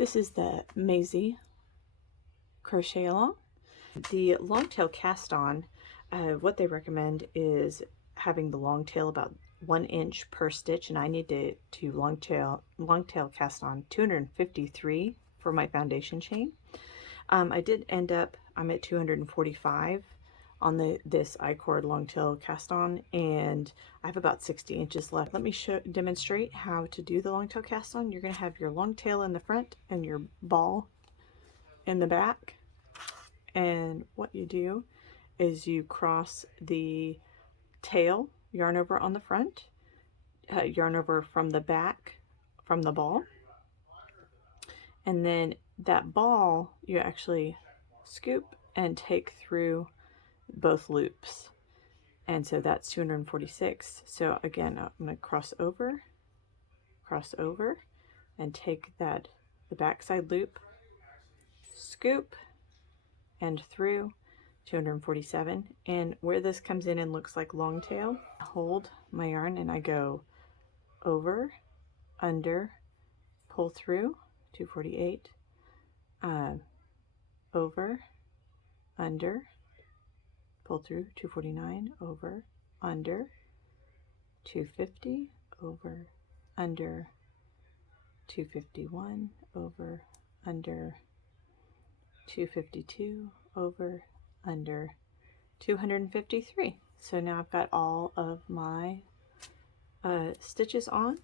This is the Maisie Crochet-a-long. The long tail cast on, what they recommend is having the long tail about 1 inch per stitch, and I need to long tail cast on 253 for my foundation chain. I did end up, I'm at 245 on this I-cord long tail cast on, and I have about 60 inches left. Let me demonstrate how to do the long tail cast on. You're going to have your long tail in the front and your ball in the back, and what you do is you cross the tail, yarn over on the front, yarn over from the back from the ball, and then that ball you actually scoop and take through both loops, and so that's 246. So again, I'm going to cross over, and take the backside loop, scoop, and through 247. And where this comes in and looks like long tail, hold my yarn and I go over, under, pull through 248, over, under, pull through 249, over, under, 250, over, under, 251, over, under, 252, over, under, 253. So now I've got all of my stitches on.